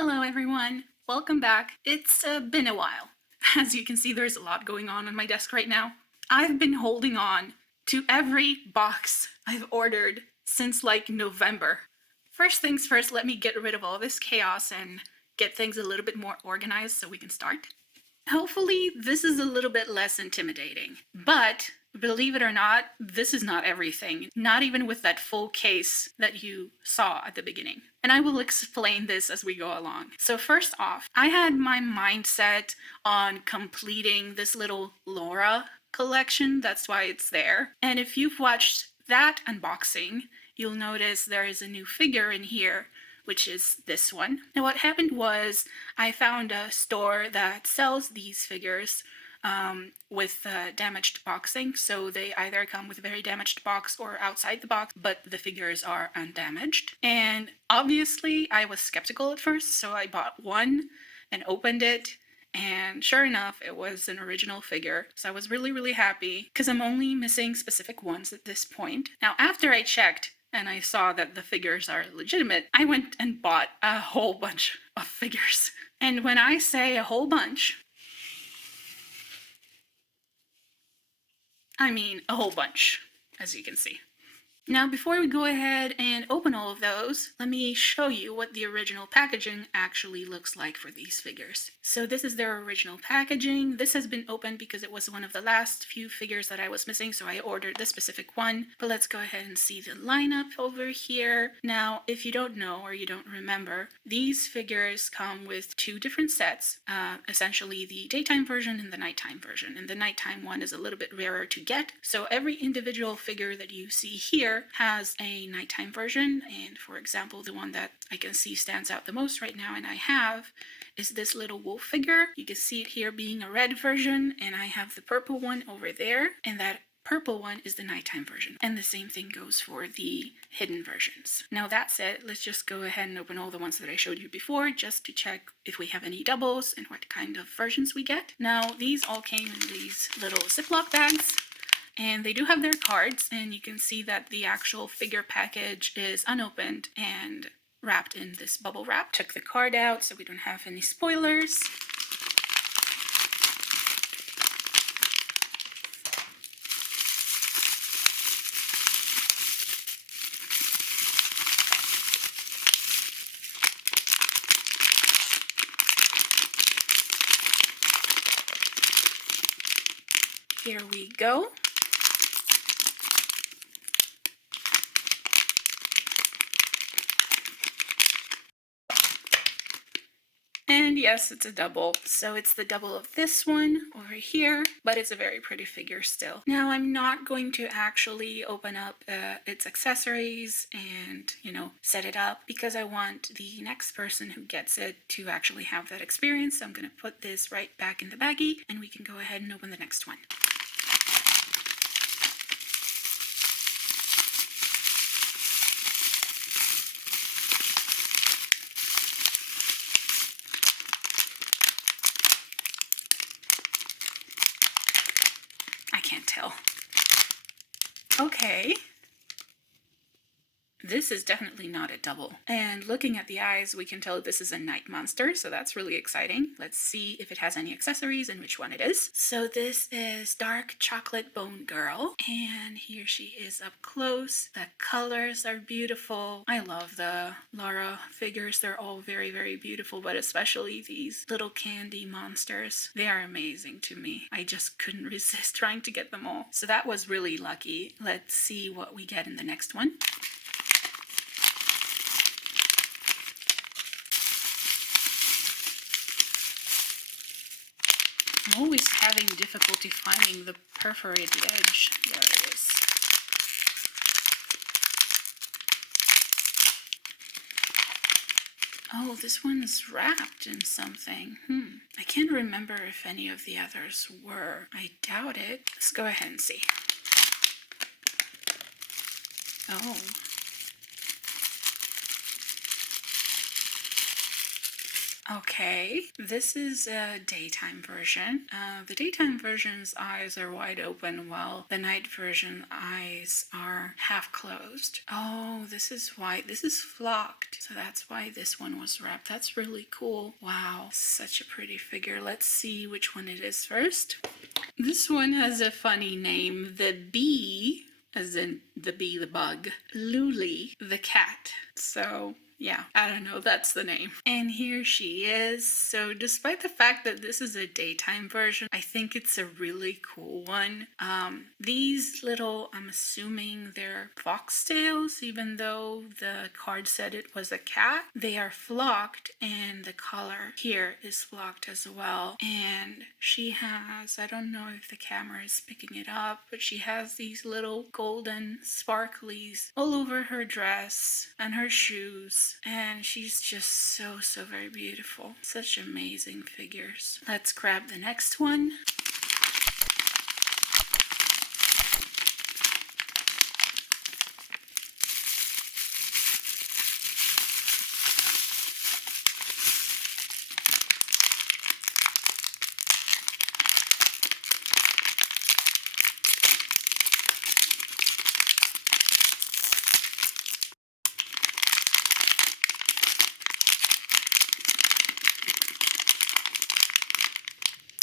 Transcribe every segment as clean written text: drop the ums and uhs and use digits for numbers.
Hello everyone, welcome back. It's been a while. As you can see, there's a lot going on my desk right now. I've been holding on to every box I've ordered since like November. First things first, let me get rid of all this chaos and get things a little bit more organized so we can start. Hopefully this is a little bit less intimidating, but believe it or not, this is not everything, not even with that full case that you saw at the beginning. And I will explain this as we go along. So first off, I had my mindset on completing this little Laura collection, that's why it's there. And if you've watched that unboxing, you'll notice there is a new figure in here, which is this one. Now what happened was I found a store that sells these figures with damaged boxing, so they either come with a very damaged box or outside the box, but the figures are undamaged. And obviously I was skeptical at first, so I bought one and opened it, and sure enough, it was an original figure. So I was really happy because I'm only missing specific ones at this point. Now after I checked and I saw that the figures are legitimate, I went and bought a whole bunch of figures. And when I say a whole bunch, I mean a whole bunch, as you can see. Now, before we go ahead and open all of those, let me show you what the original packaging actually looks like for these figures. So this is their original packaging. This has been opened because it was one of the last few figures that I was missing, so I ordered this specific one. But let's go ahead and see the lineup over here. Now, if you don't know or you don't remember, these figures come with two different sets, essentially the daytime version and the nighttime version. And the nighttime one is a little bit rarer to get. So every individual figure that you see here has a nighttime version, and for example, the one that I can see stands out the most right now and I have is this little wolf figure. You can see it here being a red version, and I have the purple one over there, and that purple one is the nighttime version. And the same thing goes for the hidden versions. Now that said, let's just go ahead and open all the ones that I showed you before just to check if we have any doubles and what kind of versions we get. Now these all came in these little Ziploc bags, and they do have their cards, and you can see that the actual figure package is unopened and wrapped in this bubble wrap. Took the card out so we don't have any spoilers. Here we go. And yes, it's a double. So it's the double of this one over here, but it's a very pretty figure still. Now I'm not going to actually open up its accessories and, set it up because I want the next person who gets it to actually have that experience. So I'm going to put this right back in the baggie and we can go ahead and open the next one. Can't tell. Okay. This is definitely not a double. And looking at the eyes, we can tell this is a night monster, so that's really exciting. Let's see if it has any accessories and which one it is. So this is Dark Chocolate Bone Girl, and here she is up close. The colors are beautiful. I love the Laura figures. They're all very beautiful, but especially these little candy monsters. They are amazing to me. I just couldn't resist trying to get them all. So that was really lucky. Let's see what we get in the next one. I'm always having difficulty finding the perforated edge. There it is. Oh, this one's wrapped in something. I can't remember if any of the others were. I doubt it. Let's go ahead and see. Oh. Okay, this is a daytime version. The daytime version's eyes are wide open while the night version eyes are half closed. Oh, this is why. This is flocked. So that's why this one was wrapped. That's really cool. Wow, such a pretty figure. Let's see which one it is first. This one has a funny name. The bee, as in the bee, the bug. Luli, the cat. So yeah, I don't know, that's the name. And here she is. So despite the fact that this is a daytime version, I think it's a really cool one. These little, I'm assuming they're foxtails, even though the card said it was a cat. They are flocked, and the color here is flocked as well. And she has, I don't know if the camera is picking it up, but she has these little golden sparklies all over her dress and her shoes. And she's just so very beautiful. Such amazing figures. Let's grab the next one.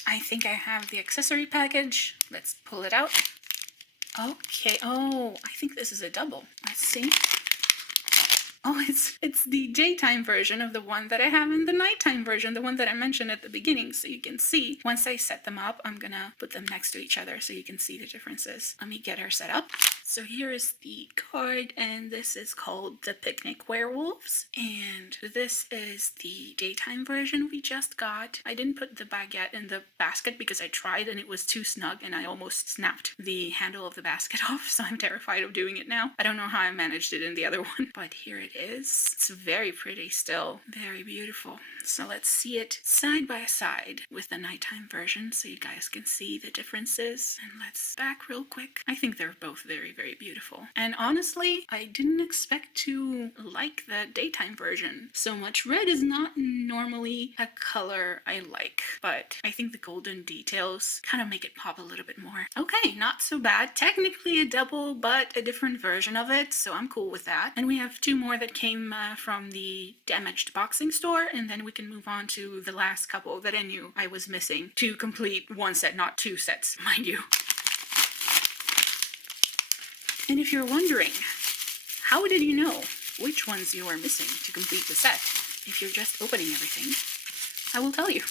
I think I have the accessory package. Let's pull it out. Okay, oh, I think this is a double. Let's see. Oh, it's the daytime version of the one that I have in the nighttime version, the one that I mentioned at the beginning, so you can see. Once I set them up, I'm gonna put them next to each other so you can see the differences. Let me get her set up. So here is the card, and this is called The Picnic Werewolves, and this is the daytime version we just got. I didn't put the baguette in the basket because I tried and it was too snug and I almost snapped the handle of the basket off, so I'm terrified of doing it now. I don't know how I managed it in the other one, but here it is. It's very pretty still, very beautiful. So let's see it side by side with the nighttime version so you guys can see the differences. And let's back real quick. I think they're both very beautiful. And honestly, I didn't expect to like the daytime version so much. Red is not normally a color I like, but I think the golden details kind of make it pop a little bit more. Okay, not so bad. Technically a double, but a different version of it, so I'm cool with that. And we have two more that came from the damaged boxing store, and then we can move on to the last couple that I knew I was missing to complete one set, not two sets, mind you. And if you're wondering, how did you know which ones you are missing to complete the set if you're just opening everything? I will tell you.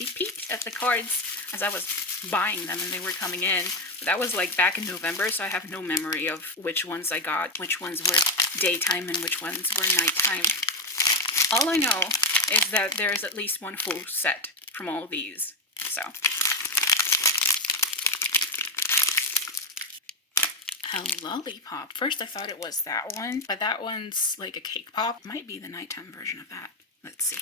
We peeked at the cards as I was buying them and they were coming in. But that was like back in November, so I have no memory of which ones I got, which ones were daytime and which ones were nighttime. All I know is that there's at least one full set from all these, so. A lollipop. First I thought it was that one, but that one's like a cake pop. Might be the nighttime version of that. Let's see.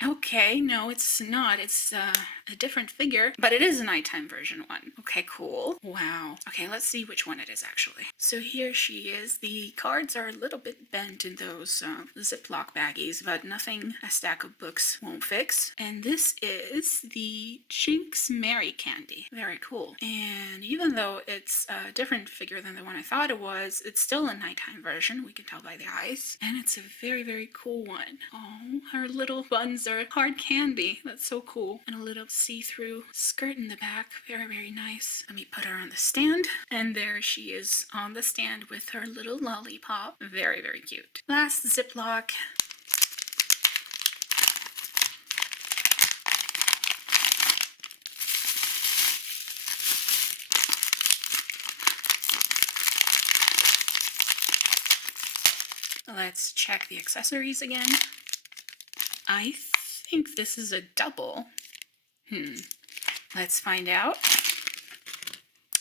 Okay, no, it's not. It's a different figure, but it is a nighttime version one. Okay, cool. Wow. Okay, let's see which one it is actually. So here she is. The cards are a little bit bent in those Ziploc baggies, but nothing a stack of books won't fix. And this is the Jinx Mary candy. Very cool. And even though it's a different figure than the one I thought it was, it's still a nighttime version. We can tell by the eyes. And it's a very cool one. Oh, her little buns are hard candy. That's so cool. And a little see-through skirt in the back. Very nice. Let me put her on the stand. And there she is on the stand with her little lollipop. Very cute. Last Ziploc. Let's check the accessories again. I think this is a double. Let's find out.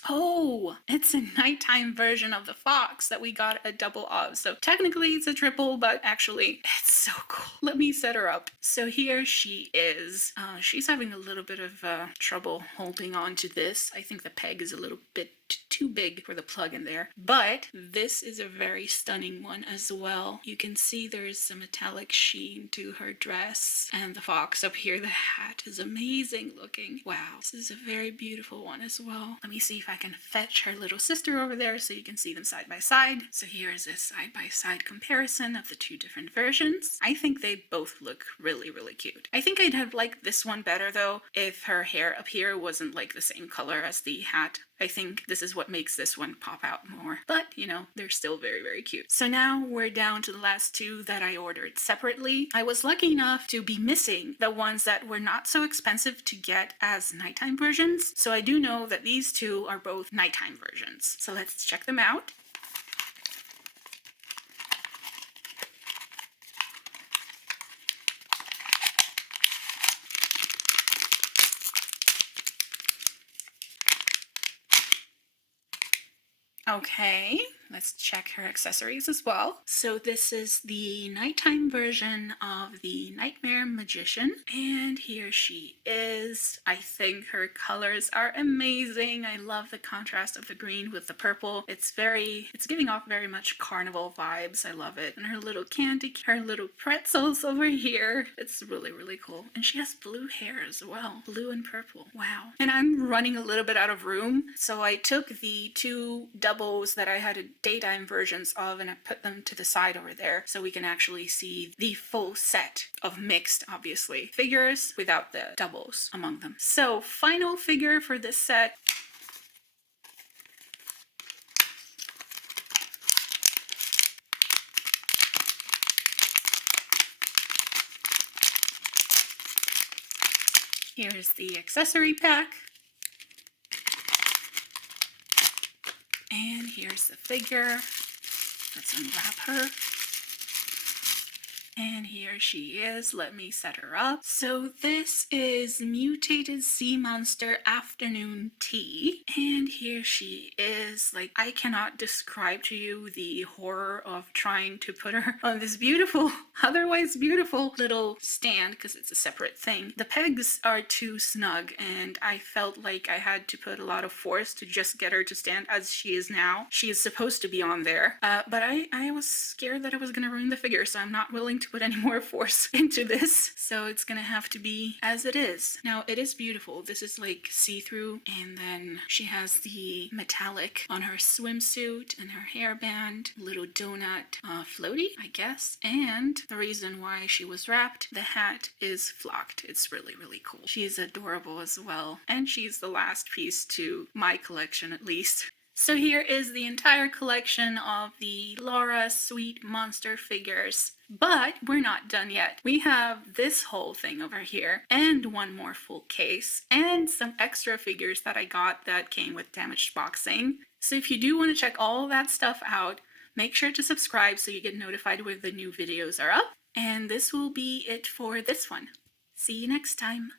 Oh, it's a nighttime version of the fox that we got a double of. So technically it's a triple, but actually it's so cool. Let me set her up. So here she is. She's having a little bit of trouble holding on to this. I think the peg is a little bit too big for the plug in there. But this is a very stunning one as well. You can see there's some metallic sheen to her dress, and the fox up here, the hat is amazing looking. Wow, this is a very beautiful one as well. Let me see if I can fetch her little sister over there so you can see them side by side. So here is a side by side comparison of the two different versions. I think they both look really, really cute. I think I'd have liked this one better though if her hair up here wasn't like the same color as the hat. I think this is what makes this one pop out more. But, you know, they're still very, very cute. So now we're down to the last two that I ordered separately. I was lucky enough to be missing the ones that were not so expensive to get as nighttime versions. So I do know that these two are both nighttime versions. So let's check them out. Okay, let's check her accessories as well. So this is the nighttime version of the Nightmare Magician, and here she is. I think her colors are amazing. I love the contrast of the green with the purple. It's giving off very much carnival vibes. I love it. And her little candy, her little pretzels over here. It's really, really cool. And she has blue hair as well. Blue and purple. Wow. And I'm running a little bit out of room, so I took the two doubles that I had daytime versions of and I put them to the side over there so we can actually see the full set of mixed, obviously, figures without the doubles among them. So final figure for this set. Here's the accessory pack. And here's the figure. Let's unwrap her. And here she is. Let me set her up. So this is Mutated Sea Monster Afternoon Tea. And here she is. Like, I cannot describe to you the horror of trying to put her on this beautiful, otherwise beautiful little stand, because it's a separate thing. The pegs are too snug, and I felt like I had to put a lot of force to just get her to stand as she is now. She is supposed to be on there. But I was scared that I was going to ruin the figure, so I'm not willing to put any more force into this. So it's gonna have to be as it is. Now, it is beautiful. This is like see-through, and then she has the metallic on her swimsuit and her hairband, little donut floaty, I guess. And the reason why she was wrapped, the hat is flocked. It's really, really cool. She is adorable as well. And she's the last piece to my collection, at least. So here is the entire collection of the Laura Sweet Monster figures. But we're not done yet. We have this whole thing over here, and one more full case, and some extra figures that I got that came with damaged boxing. So if you do want to check all that stuff out, make sure to subscribe so you get notified when the new videos are up. And this will be it for this one. See you next time.